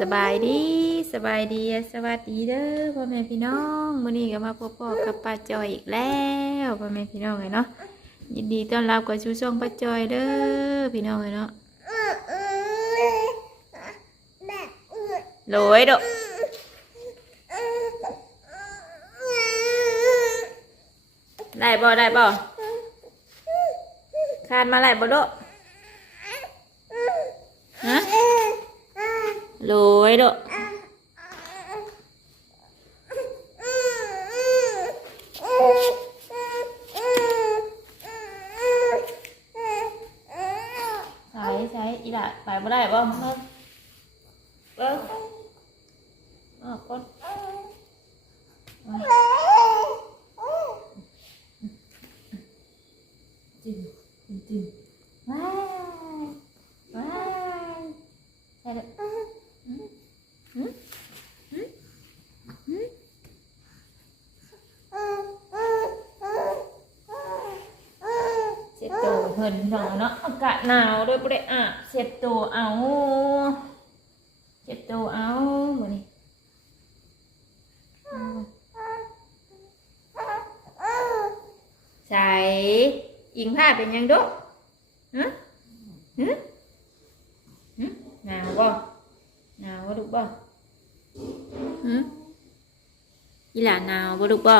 สบายดีสบายดีสวัสดีเด้อพ่อแม่พี่น้องมื้อนี้ก็มาพบพ่อกับป้าจอยอีกแล้วพ่อแม่พี่น้องเลยเนาะยินดีต้อนรับกับชูช่องป้าจอยเด้อพี่น้องเลยเนาะโหลยดอกได้บ่ได้บ่คานมาได้บ่โดฮะโหลยดอกใช้ใช้อีหละ ไปบ่ได้บ่เบิ่งออกก่อนจริงจริงว้ายว้ายใช่เลยหืมหืมหืมหืมเช็ดตัวเพิ่นหน่อยเนาะอากาศหนาวด้วยบ่ได้อะเช็ดตัวเอาเช็ดตัวเอามื้อนี้ใส่อิงผ้าเป็นยังดุฮะฮะฮะหนาวบ่หนาวบ่ลูกบ่ฮะอีหลานหนาวบ่ลูกบ่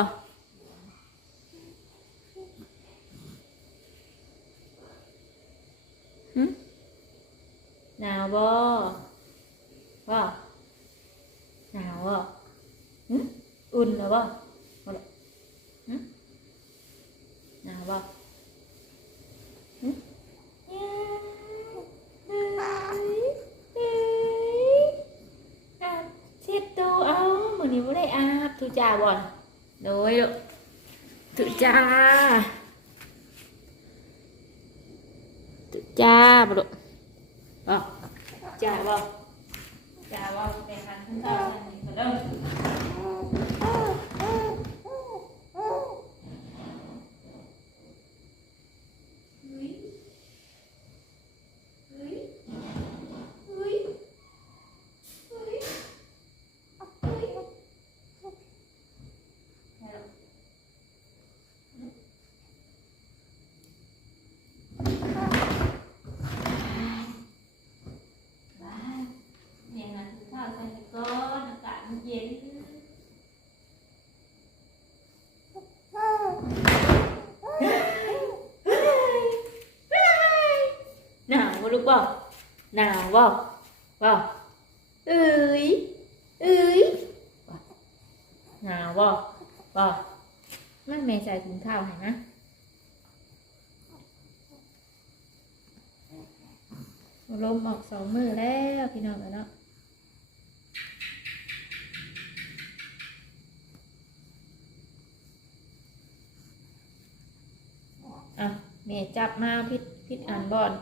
หนาวบ่บ่หนาวบ่อุ่นแล้วบ่บ่หนาวบ่หึเฮ้ยเฮ้ยอาบเช็ดตัวเอามือนี้บ่ได้อาบทุจ้าบ่ล่ะโดยลูกทุจ้าทุ จ้าบ่ลูกบ่จ้าบ่จ้าบ่ไปหาข้าวเช้าอันนี้ก็เด้อ เฮ้ยเฮ้ยเฮ้ยเฮ้ยเฮ้ยฮัลโหลบ้านเนี่ยนะถึงข้าวใส่ก้อนอากาศมันเย็น หนา วบ่ลูกหนาวบ่บ่เอ้ยเอ้ยหนาวบ่บ่มันแม่ใส่ถุงข้าวให้นะลมออกสองมือแล้วพี่น้องเนาะอะแม่จับมาพิษพิษอ่านบอล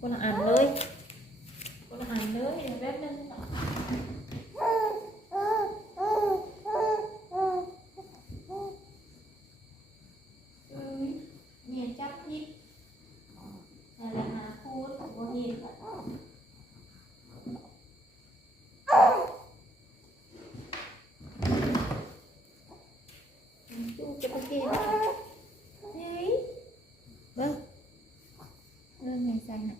คนละอันเลยคนละอันเลยเดี๋ยวแป๊บนึงเอ้ยเมียจับพิษอะไรหาพูดบ่เห็นจูจะไปเก็บเฮ้ยเบิ้ง เรื่องไงใส่น่ะ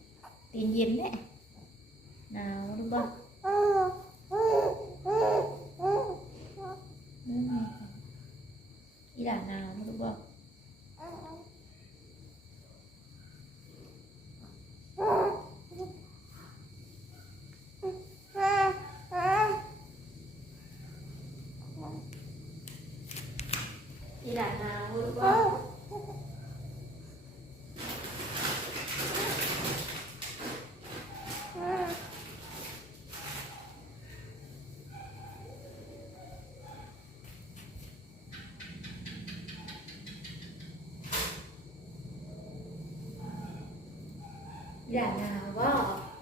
ตีนเย็นแหละหนาวรู้ป่ะเรื่ อย่านาว่านหนาวรู้ป่ะ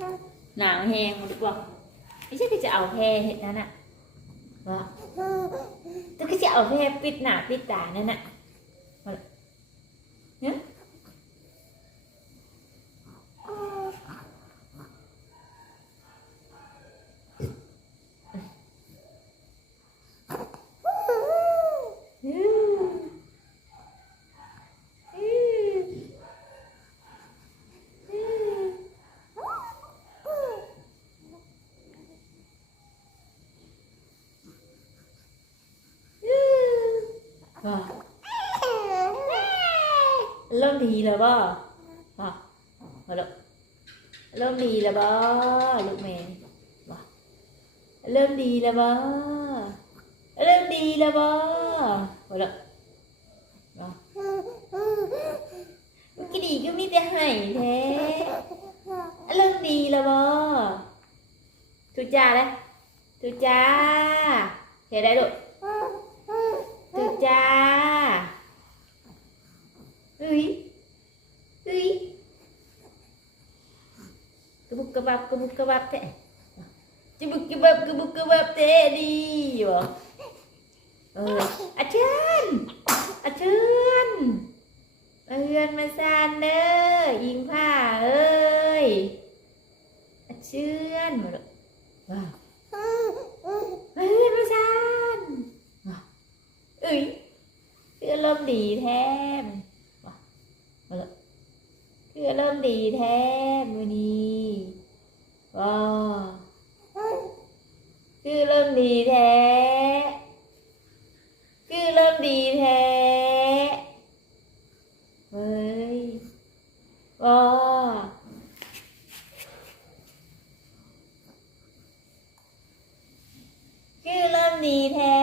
อีหลานหนาวว่าหนาวแหงรู้ป่ะไม่ใช่ที่จะเอาแพรเห็ดนั่นน่ะวะตัวก็จะเอาแพรปิดหน้าปิดตานั่นน่ะว่าล่ะเนี่ย บ่เริ่มดีแล้วบ่บ่มาลูกเริ่มดีแล้วบ่ลูกแม่บ่เริ่มดีแล้วบ่เริ่มดีแล้วบ่มาลูกบ่มันก็ดีก็มีแต่ให้แท้เริ่มดีแล้วบ่ทุจ้าเลยทุจ้าเห็นได้ลูก ถูกจ้าเฮ้ยเฮ้ย กระบับกระบุกกระบับแท้จะบุกกระบับกระบุกกระบับแท้ดีอยู่บ่เอออาเชิญอาเชิญมาเฮือนมาซานเด้อยิงผ้าเอ้ยอาเชิญมาเลูกว้าวมาเฮือนมาซานเอ้ยคือเริ่มดีแท้มาเลยคือเริ่มดีแท้มือนี้ ว้าคือเริ่มดีแท้คือเริ่มดีแท้เฮ้ยว้าคือเริ่มดีแท้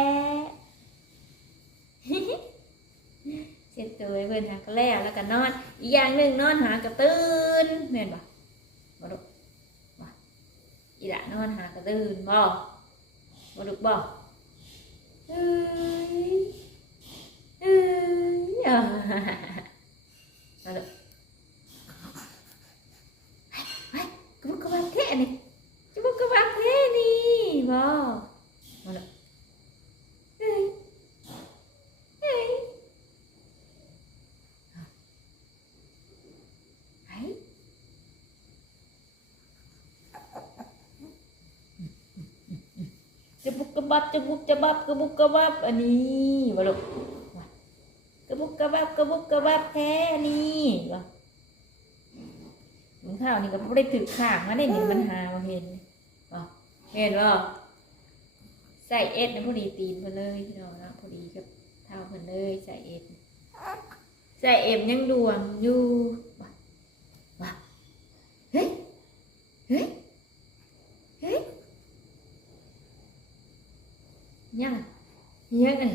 เช็ดตัวเบิ่อนหาก็แล้วแล้วก็นอน อีกอย่างหนึ่งนอนหากระตื่นแม่นบ่บ่ดุบ่อีละนอนหากระตื่นบ่บ่ดุบ่เอ้ยเอ้ยอ่าบ่ดุไปกระบุกกระบังแท้นี่กระบุกกระบังแท้นี่ บ่บ่ดุเอ้ยเอ้ยไหนจะบุกกระบับจะบุกจะบับกระบุกกระบับอันนี้วะลูกว่ะกระบุกกระบับกระบุกกระบับแท้อันนี้วะมึงข้าวนี่ก็ไม่ได้ถือข้างมาได้นี่มันหามาเห็นวะ เห็นว่าใส่เอ็ดนะพอดีตีนไปเลยพี่น้องนะพอดีกับเท้าเพิ่นเลยใส่เอ็ดใส่เอ็มยังดวงอยู่ว่าเฮ้ยเฮ้ยเฮ้ยยังยังไง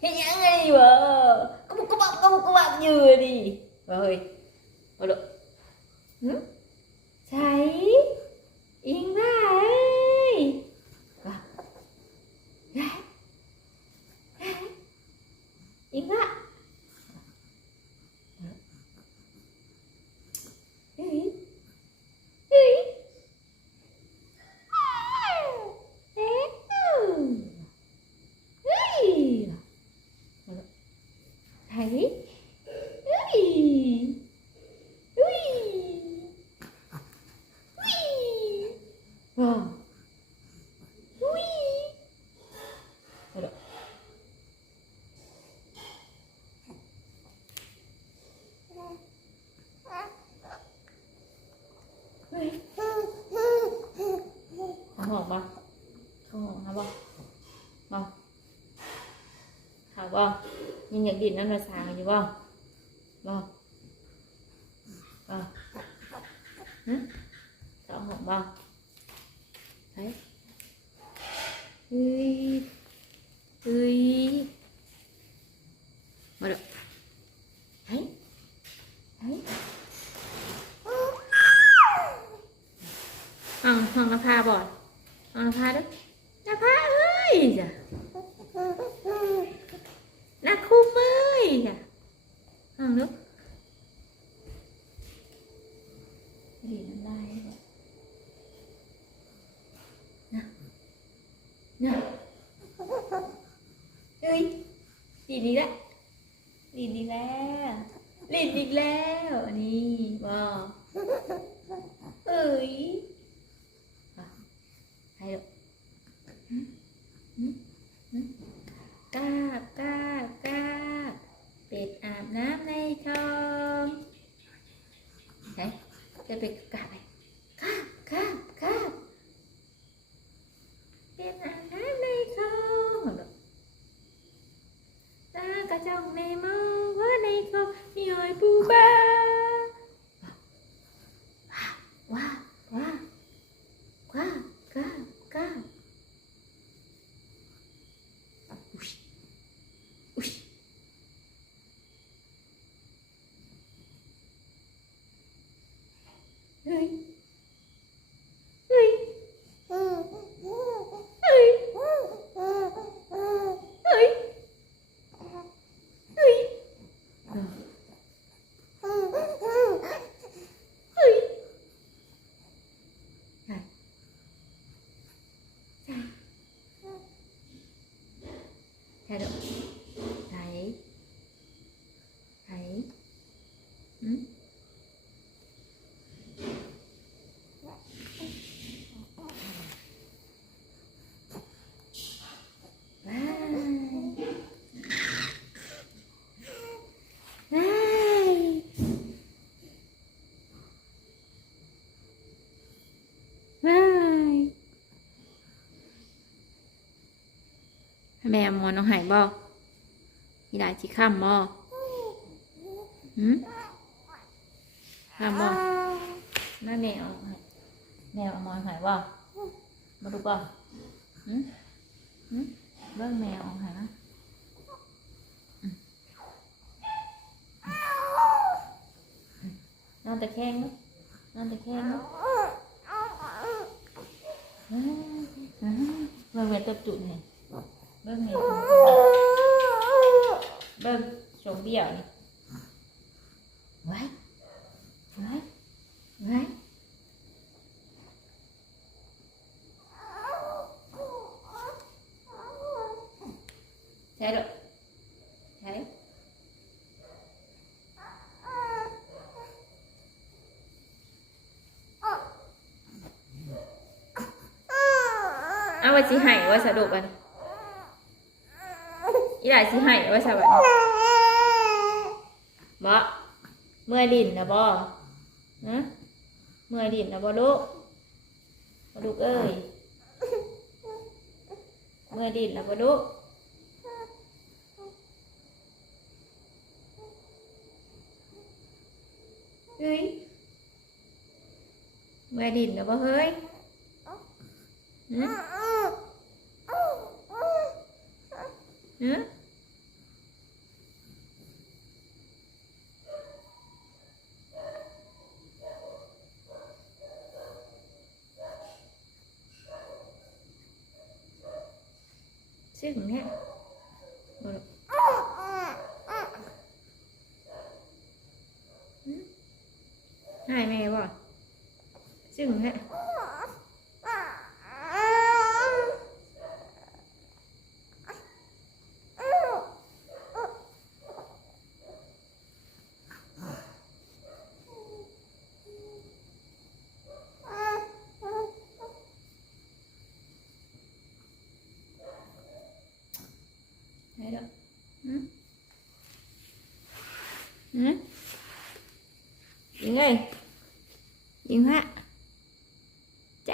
เฮ้ยังไงวะกระบุกกระบับกระบุกกระบับอยู่ดิว่าเฮ้ยเอาลูกหืมใช่อิงว่าเอ้ยว่าเฮ้ยเฮ้ยอิงว่าเฮ้ย เฮ้ยเอ๊ะเฮ้ย เฮ้ยเฮ้ยเฮ้ยเฮ้ยว้าวเฮ้ยเอาละเฮ้ย เขาหอมปะเขาหอมครับปะมาถามว่า ยังอยากดินน้ำละสางอยู่บ่ะปะปะฮะเขาหอมปะไปเฮ้ยเฮ้ยมาดูเฮ้ยเฮ้ยห้องห้องละพาบ่อน เอาน้าพาด้วยน้าพาเอ้ยจ้ะน้าคุมเอ้ยจ้ะเอาลูกดีน้ำลายเนี่ยนะนะเอ้ย หลีดอีกแล้วหลีดอีกแล้วหลีดอีกแล้วนี่นี้ว้าวเอ้ย ให้ลูกหืมหืมหืมกราบกราบกราบเป็ดอาบน้ำในคลองไหนจะไปกราบไหมกราบกราบกราบเป็ดอาบน้ำในคลองตา กระจองในหม้อว่าในกบมีหอยปูปลาว้าว้าว้าก้าวก้าวอุ๊ยอุ๊ยเฮ้ยเฮ้ยเฮ้ยเฮ้ยเฮ้ยเฮ้ยเฮ้ยใช่ใช่ใช่ดอกใช่ใช่อืมว้ายว้ายว้าย แม่หมอน้องหายบ่มีหลายที่ข้ามบ่หืมข้ามบ่แม่แมวแมวเอาหมอนหายบ่มาดูบ่หืมหืมเบิ่งแมวเอาหายนะอืมอืมนอนตะแคงเนอะนอนตะแคงเนอะเบิ่งเบิ่งเวทตัวจุดนี่เบิ่งนี่เบิ่งชมเบี้ยวนี่ไว้ไว้ไว้ใช่หรอใช่เอาไว้สิให้ไว้สะดุกกันอี หลายสิให้ไว้สะบัดนี้บ่เมื่อยดินนะบ่นะเมื่อยดินนะบ่ลูกบ่ลูกเอ้ยเมื่อยดินนะบ่ลูกเฮ้ยเมื่อยดินนะบ่เฮ้ยหืมหืม ซึ่งเนี่ยบ่ลูกหืมให้แม่บ่ซึ่งเนี่ย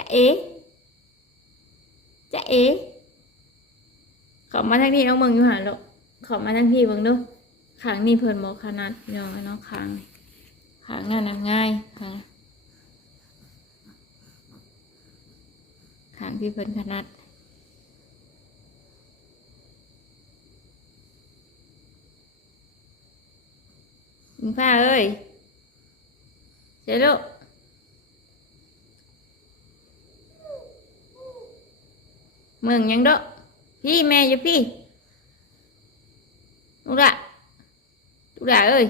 Chạy. Chạy. เขามาทางนี้น้องเบิ่งอยู่หาลูกขามาทางพี่เบิ่งดูขางนี่เพิ่นบ่ขนาดน้องน้องขางขางนั่นง่ายขางขางพี่เพิ่นขนาดคุณป้าเอ้ยเจ๊ลูก เมืองยังเด้อพี่แม่อยู่พี่ลูกละลูกละเอ้ย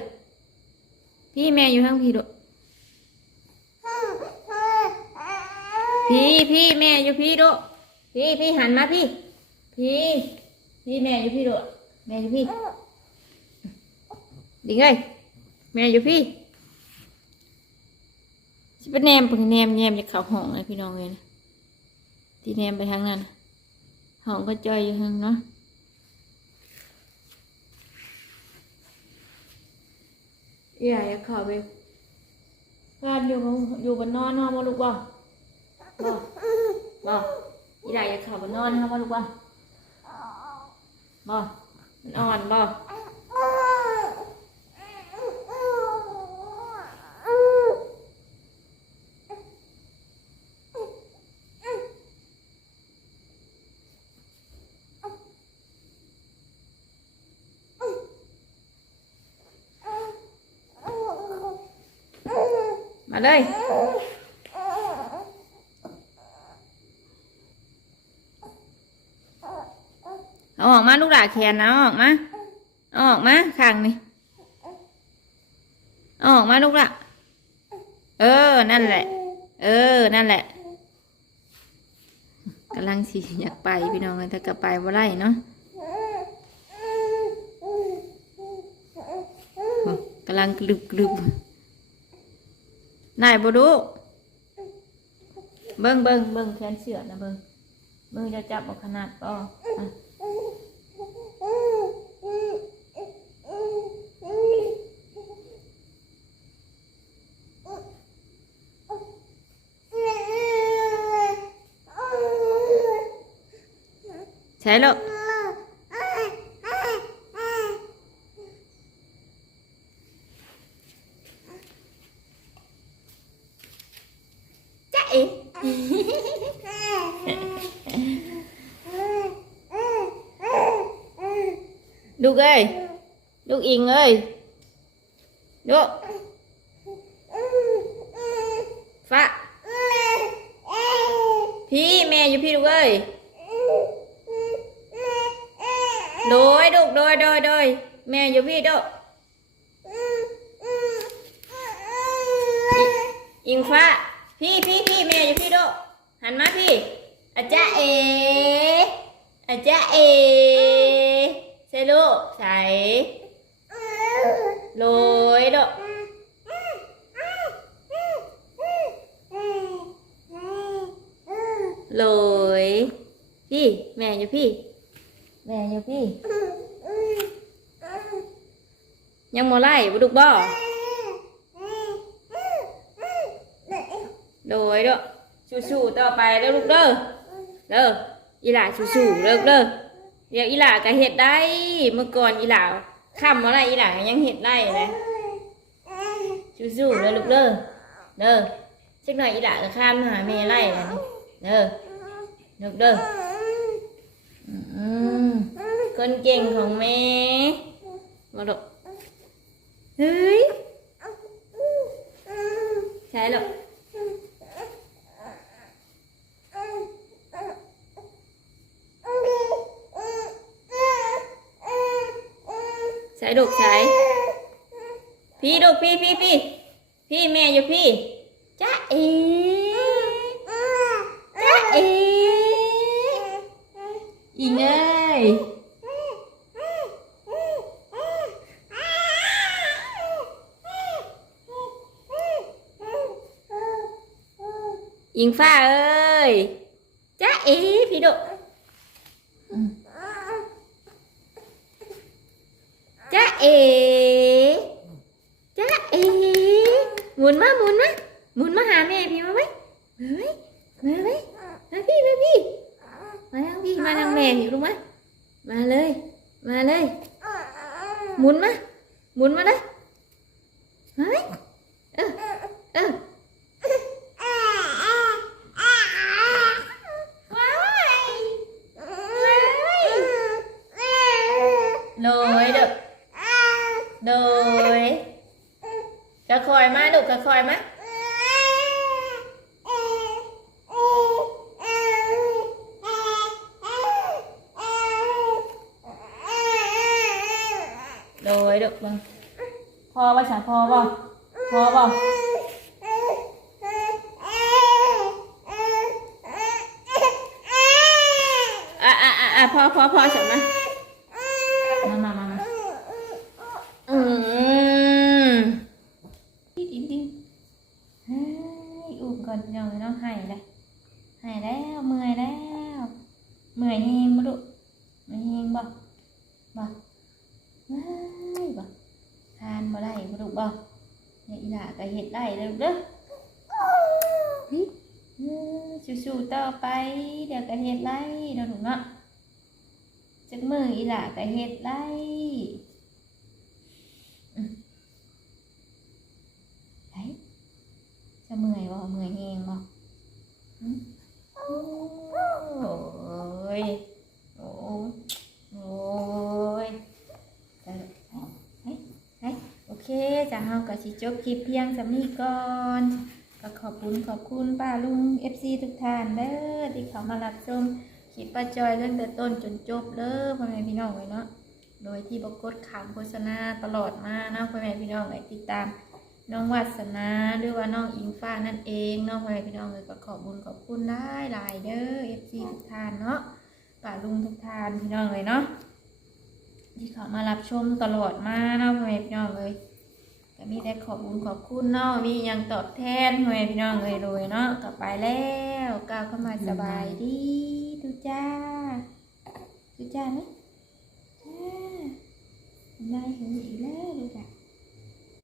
พี่แม่อยู่ทั้งพี่ด้อพี่พี่แม่อยู่พี่ด้อพี่พี่หันมาพี่ พี่พี่แม่อยู่พี่ด้อแม่อยู่พี่ดิ่งเอ้ยแม่อยู่พี่สิเป็นแนมเป็นแนมแนมจากเขาห้องเลยพี่น้องเลยนะที่แนมไปทางนั้น ห้องก็จอยอยู่ทางเนาะใหญ่าเข่าไปบ้านอยู่บนอยู่บนนอนเนาะมาลูกบ่บ่บ่อีใหญ่าเข่าบนนอนเนาะมาลูกบ่บ่มันอ่อนบ่ มาเลย เอาออกมาลูกหลาแขนนะเอาออกมาเอาออกมาข้างนี่เอาออกมาลูกละเออ นั่นแหละ เออ นั่นแหละกำลังสิอยากไปพี่น้องแต่ก็ไปว่าไรเนาะกำลังกลึบกลึบ นายบดูเบิ้งเบิ้งเบิ้งแขนเสือนะเบิ้งเบิ้งจะจับเอาขนาดป่อะ ใช่แล้วจ๊ะ เอ๋ลูกเอ้ยลูกอิงเอ้ยลูกฟ้าพี่แม่อยู่พี่ พี่พี่พี่แม่อยู่พี่โดหันมาพี่อาจารย์เออาจารย์เอใส่ลูกใส่โดยโดโดยพี่แม่อยู่พี่ แม่อยู่พี่ ยังโมไล่บุดุกบ่โด ยเด้อสู้ๆต่อไปเด้อลูกเด้อเด้ออีหล่าสู้ๆเด้อเด้อเดี๋ยวอีหล่าก็เฮ็ดได้เมื่อก่อนอีหล่าค่ำอะไรอีหล่ายังเฮ็ดได้เลยสู้ๆเด้อลูกเด้อเด้อสักหน่อยอีหล่าก็ข้ามหาแม่ไล่เลยเด้อลูกเด้อคนเก่งของแม่มาดกเฮ้ยใช่หรอกใช่ดกใช่ พี่พี่พี่พี่แม่อยู่พี่จ้าเอ๋จ้าเอ๋อีเงยยิงฟ้าเอ้ยจ้าเอ๋พี่ดุจ้าเอ๋ หมุนมาหมุนมาหมุนมาหาแม่พี่มาไหมมาไหมมาไหมมาพี่มาพี่มาทางพี่มาทางแม่อยู่รู้ไหมมาเลย มาเลย หมุนมาหมุนมาเลยมาไหมเออเออโดยเด้อโดยกระ คอยมาลูกกระคอยมาโดยเด้อบังพอว่าฉันพอป่ะพอป่ะอะอะอะอะพอพอพอฉะมามามามามาอืมดิ้นดิ้นเฮ้ยอุ้มก่อนยังไม่ต้องให้เลยให้แล้วเมื่อยแล้วเมื่อยเฮงบ่ลูกเมื่อยเฮงบ่บ่เฮ้ยบ่ทานบ่ได้ บ่ลูกบ่อย่าอีหล่าก็เฮ็ดได้เด้อเด้อเฮ้ยเออสู้ๆต่อไป เดี๋ยวก็เฮ็ดได้เด้อลูกเนาะจักมืออีหล่าก็เฮ็ดได้อืมไผจะเมื่อยบ่เมื่อยเฮงบ่หึโอ้ยโอ้ยโอ้ย เออเฮ้ยเฮ้ยโอเคจะเฮาก็สิจบคลิปเพียงสำนีก่อนก็ขอบคุณขอบคุณป้าลุง FC ทุกท่านเด้อที่เขามารับชมคลิปป้าจอยตั้งแต่ต้นจนจบเด้อพ่อแม่พี่น้องเลยเนาะโดยที่บกดขามโฆษณาตลอดมาเนาะพ่อแม่พี่น้องเลยติดตามน้องวัสนาหรือว่าน้องอิงฟ้านั่นเองเน้องพ่อแม่พี่น้องเลยก็ขอบคุญขอบคุณได้หลายเด้อ FC ทุกท่านเนาะป้าลุงทุกท่านพี่น้องเลยเนาะที่เขามารับชมตลอดมาเนาะพ่อแม่พี่น้องเลย ก็มีแต่ขอบคุณขอบคุณเนาะมียังตอบแทนพ่อแม่พี่น้องเลยรวยเนาะกลับไปแล้วก้าวเข้ามาสบายดีดูจ้าดูจ้าไหมจ้าได้เห็นอีกแล้วดูจ้า